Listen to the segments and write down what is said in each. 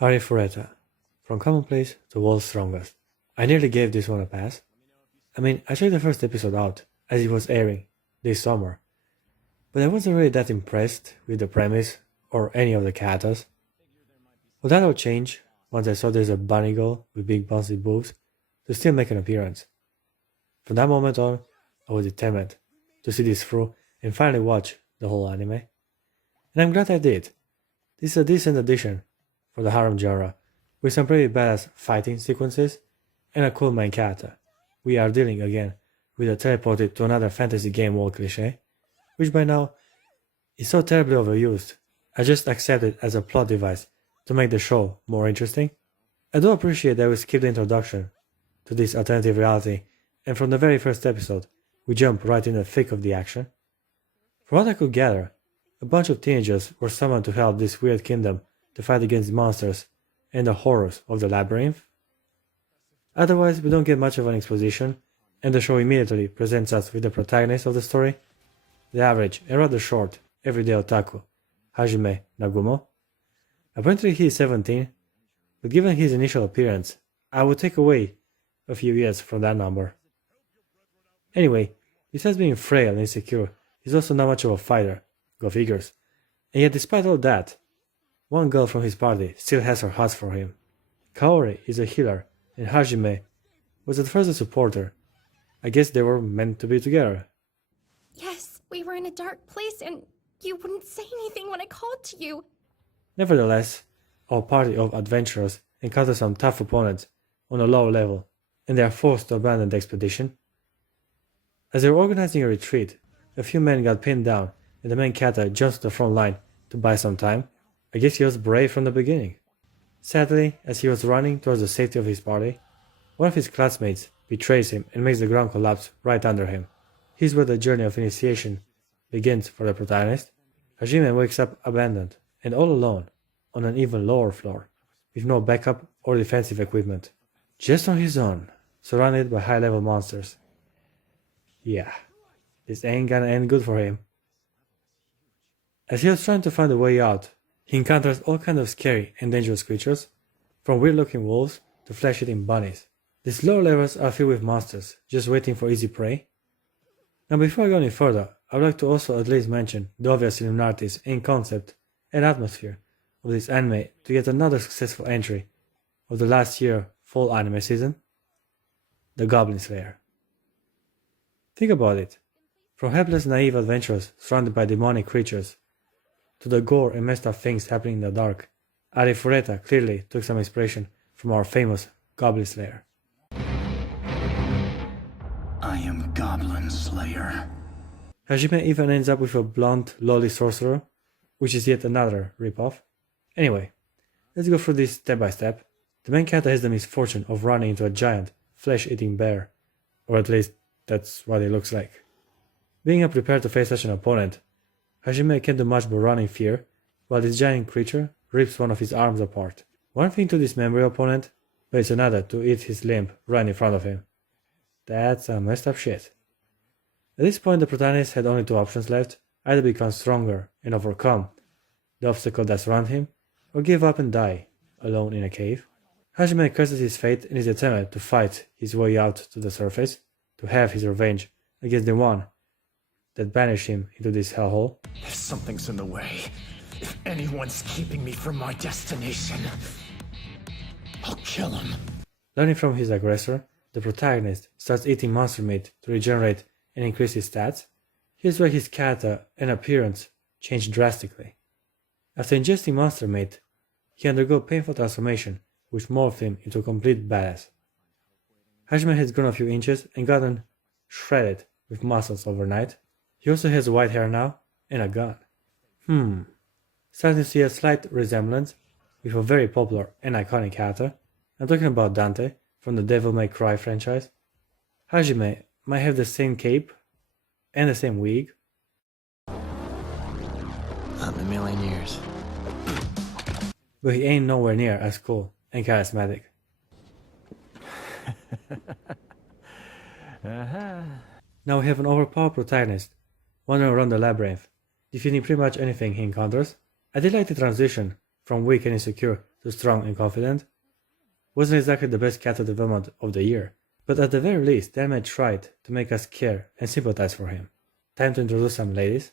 Arifureta, from commonplace to world's strongest. I nearly gave this one a pass. I checked the first episode out as it was airing this summer, but I wasn't really that impressed with the premise or any of the katas. But that will change once I saw there's a bunny girl with big bouncy boobs to still make an appearance. From that moment on, I was determined to see this through and finally watch the whole anime. And I'm glad I did. This is a decent addition for the harem genre, with some pretty badass fighting sequences and a cool main character. We are dealing again with a teleported to another fantasy game world cliche, which by now is so terribly overused. I just accept it as a plot device to make the show more interesting. I do appreciate that we skipped the introduction to this alternative reality, and from the very first episode, we jump right in the thick of the action. From what I could gather, a bunch of teenagers were summoned to help this weird kingdom to fight against monsters and the horrors of the labyrinth. Otherwise, we don't get much of an exposition, and the show immediately presents us with the protagonist of the story, the average and rather short, everyday otaku, Hajime Nagumo. Apparently he is 17, but given his initial appearance, I would take away a few years from that number. Anyway, besides being frail and insecure, he's also not much of a fighter, go figures, and yet despite all that, one girl from his party still has her heart for him. Kaori is a healer, and Hajime was at first a supporter. I guess they were meant to be together. Yes, we were in a dark place and you wouldn't say anything when I called to you. Nevertheless, our party of adventurers encounter some tough opponents on a low level, and they are forced to abandon the expedition. As they were organizing a retreat, a few men got pinned down, and the main kata jumps to the front line to buy some time. I guess he was brave from the beginning. Sadly, as he was running towards the safety of his party, one of his classmates betrays him and makes the ground collapse right under him. Here's where the journey of initiation begins for the protagonist. Hajime wakes up abandoned and all alone on an even lower floor, with no backup or defensive equipment. Just on his own, surrounded by high-level monsters. Yeah, this ain't gonna end good for him. As he was trying to find a way out, he encounters all kinds of scary and dangerous creatures, from weird-looking wolves to flesh-eating bunnies. These lower levels are filled with monsters, just waiting for easy prey. Now before I go any further, I would like to also at least mention the obvious similarities in concept and atmosphere of this anime to yet another successful entry of the last year fall anime season, The Goblin Slayer. Think about it. From helpless naive adventurers surrounded by demonic creatures, to the gore and messed up things happening in the dark, Arifureta clearly took some inspiration from our famous Goblin Slayer. I am Goblin Slayer. Hajime even ends up with a blonde, lolly sorcerer, which is yet another ripoff. Anyway, let's go through this step by step. The main character has the misfortune of running into a giant, flesh-eating bear, or at least that's what it looks like. Being unprepared to face such an opponent, Hajime can't do much but run in fear, while this giant creature rips one of his arms apart. One thing to dismember your opponent, but it's another to eat his limb right in front of him. That's some messed up shit. At this point the protagonist had only two options left, either become stronger and overcome the obstacle that surrounds him, or give up and die, alone in a cave. Hajime curses his fate in his attempt to fight his way out to the surface, to have his revenge against the one that banished him into this hellhole. If something's in the way, if anyone's keeping me from my destination, I'll kill him. Learning from his aggressor, the protagonist starts eating monster meat to regenerate and increase his stats. Here's where his character and appearance change drastically. After ingesting monster meat, he undergoes painful transformation, which morphed him into a complete badass. Hajime has grown a few inches and gotten shredded with muscles overnight. He also has white hair now and a gun. Starting to see a slight resemblance with a very popular and iconic character. I'm talking about Dante from the Devil May Cry franchise. Hajime might have the same cape and the same wig. Not in a million years. But he ain't nowhere near as cool and charismatic. Now we have an overpowered protagonist wandering around the labyrinth, defeating pretty much anything he encounters. I did like the transition from weak and insecure to too strong and confident. Wasn't exactly the best character development of the year, but at the very least, the anime tried to make us care and sympathize for him. Time to introduce some ladies.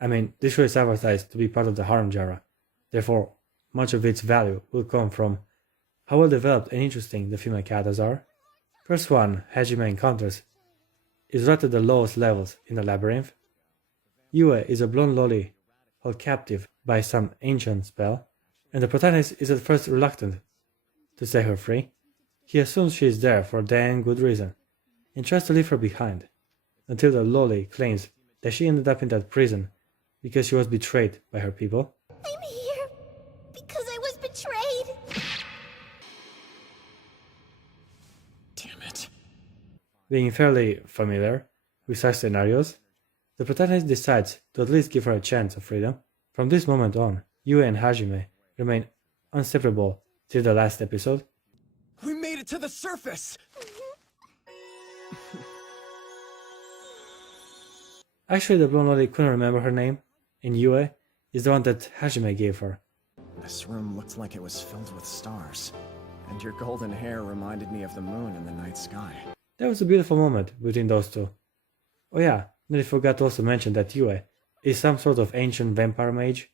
I mean, this show is advertised to be part of the harem genre, therefore, much of its value will come from how well developed and interesting the female characters are. First one Hajime encounters is right at the lowest levels in the labyrinth. Yue is a blonde loli held captive by some ancient spell, and the protagonist is at first reluctant to set her free. He assumes she is there for a damn good reason, and tries to leave her behind, until the loli claims that she ended up in that prison because she was betrayed by her people. I'm here because I was betrayed. Damn it. Being fairly familiar with such scenarios, the protagonist decides to at least give her a chance of freedom. From this moment on, Yue and Hajime remain inseparable till the last episode. We made it to the surface! Actually, the blonde lady couldn't remember her name, and Yue is the one that Hajime gave her. This room looked like it was filled with stars, and your golden hair reminded me of the moon in the night sky. That was a beautiful moment between those two. Oh yeah, nearly forgot to also mention that Yue is some sort of ancient vampire mage.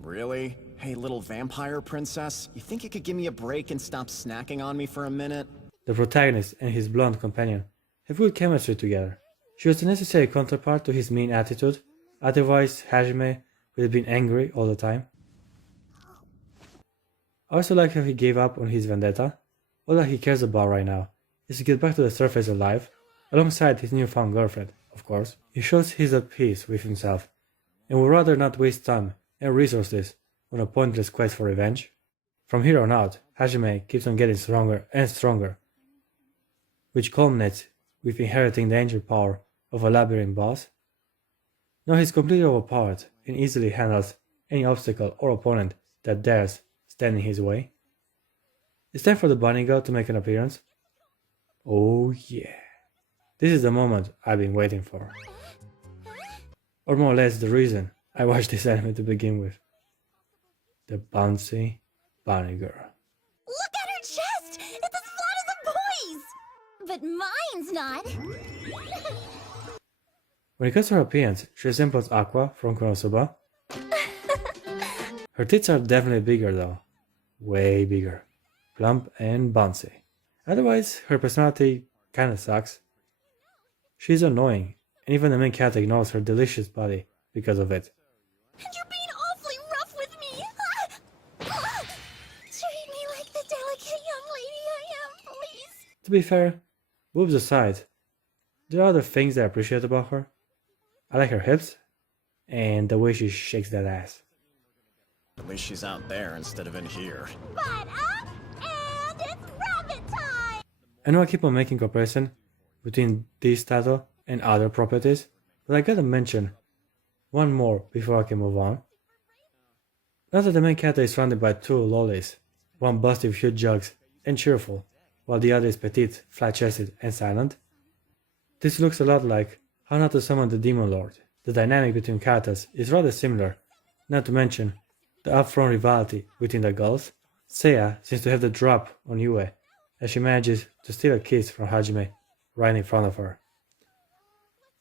Really? Hey, little vampire princess, you think you could give me a break and stop snacking on me for a minute? The protagonist and his blonde companion have good chemistry together. She was the necessary counterpart to his mean attitude, otherwise Hajime would have been angry all the time. I also like how he gave up on his vendetta. All that he cares about right now is to get back to the surface alive, alongside his newfound girlfriend, of course. He shows he's at peace with himself, and would rather not waste time and resources on a pointless quest for revenge. From here on out, Hajime keeps on getting stronger and stronger, which culminates with inheriting the ancient power of a labyrinth boss. Now he's completely overpowered and easily handles any obstacle or opponent that dares stand in his way. It's time for the bunny girl to make an appearance. Oh yeah. This is the moment I've been waiting for. Or more or less the reason I watched this anime to begin with. The bouncy bunny girl. Look at her chest! It's as flat as a boy's! But mine's not. When it comes to her appearance, she resembles Aqua from Konosuba. Her tits are definitely bigger though. Way bigger. Plump and bouncy. Otherwise, her personality kinda sucks. She's annoying, and even the main character ignores her delicious body because of it. And you're being awfully rough with me! Treat me like the delicate young lady I am, please! To be fair, boobs aside, there are other things that I appreciate about her. I like her hips, and the way she shakes that ass. At least she's out there instead of in here. But up, and it's rabbit time! I know I keep on making comparison between this title and other properties, but I gotta mention one more before I can move on. Now that the main character is surrounded by two lolis, one busty with huge jugs and cheerful, while the other is petite, flat-chested, and silent. This looks a lot like How Not to Summon the Demon Lord. The dynamic between characters is rather similar, not to mention the upfront rivalry between the girls. Seiya seems to have the drop on Yue, as she manages to steal a kiss from Hajime right in front of her.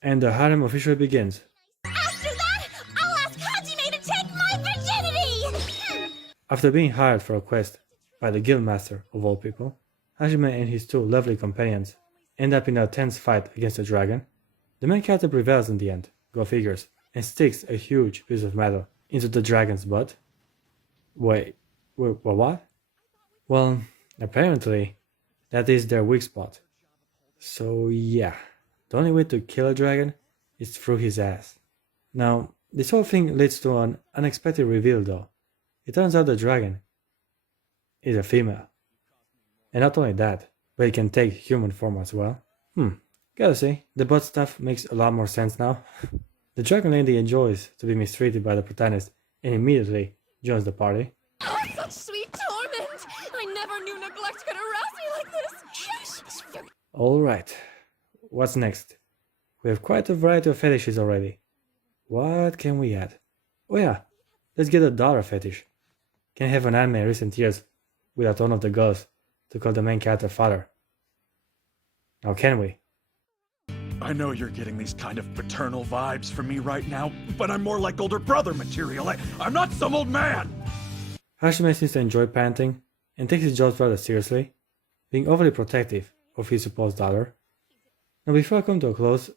And the harem officially begins. After that, I'll ask Hajime to take my virginity! After being hired for a quest by the guildmaster of all people, Hajime and his two lovely companions end up in a tense fight against a dragon. The main character prevails in the end, go figures, and sticks a huge piece of metal into the dragon's butt. Wait, what? Well, apparently, that is their weak spot. So yeah, the only way to kill a dragon is through his ass. Now, this whole thing leads to an unexpected reveal though. It turns out the dragon is a female. And not only that, but it can take human form as well. Gotta say, the butt stuff makes a lot more sense now. The dragon lady enjoys to be mistreated by the protagonist and immediately joins the party. Oh, such sweet torment! I never knew neglect could harass me like this! Jesus! Alright, what's next? We have quite a variety of fetishes already. What can we add? Oh yeah, let's get a daughter fetish. can have an anime in recent years without one of the girls to call the main character father. Now can we? I know you're getting these kind of paternal vibes from me right now, but I'm more like older brother material. I'm not some old man! Hashime seems to enjoy parenting and takes his jobs rather seriously, being overly protective of his supposed daughter. Now before I come to a close,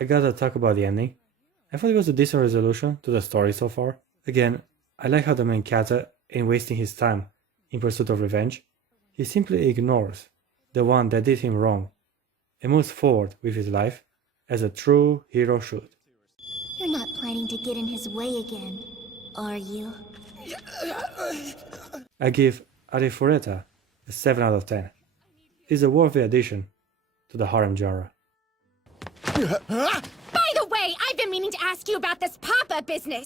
I gotta talk about the ending. I thought it was a decent resolution to the story so far. Again, I like how the main character ain't wasting his time in pursuit of revenge. He simply ignores the one that did him wrong and moves forward with his life as a true hero should. You're not planning to get in his way again, are you? I give Arifureta a 7 out of 10. It's a worthy addition to the harem genre. By the way, I've been meaning to ask you about this pop-up business.